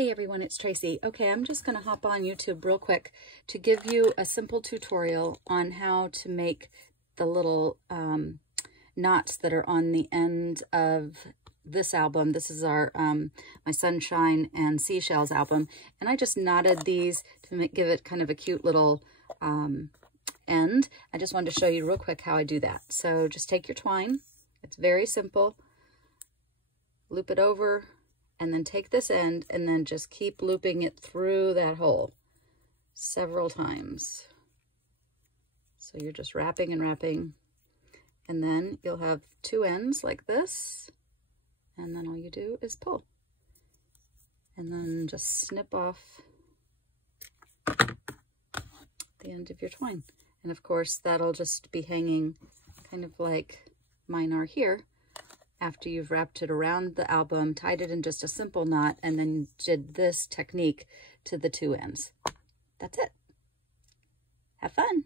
Hey everyone, it's Tracy. Okay, I'm just going to hop on YouTube real quick to give you a simple tutorial on how to make the little knots that are on the end of this album. This is our my Sunshine and Seashells album, and I just knotted these to give it kind of a cute little end. I just wanted to show you real quick how I do that. So just take your twine. It's very simple. Loop it over, and then take this end and then just keep looping it through that hole several times. So you're just wrapping and wrapping, and then you'll have two ends like this, and then all you do is pull and then just snip off the end of your twine. And of course that'll just be hanging kind of like mine are here, after you've wrapped it around the album, tied it in just a simple knot, and then did this technique to the two ends. That's it. Have fun.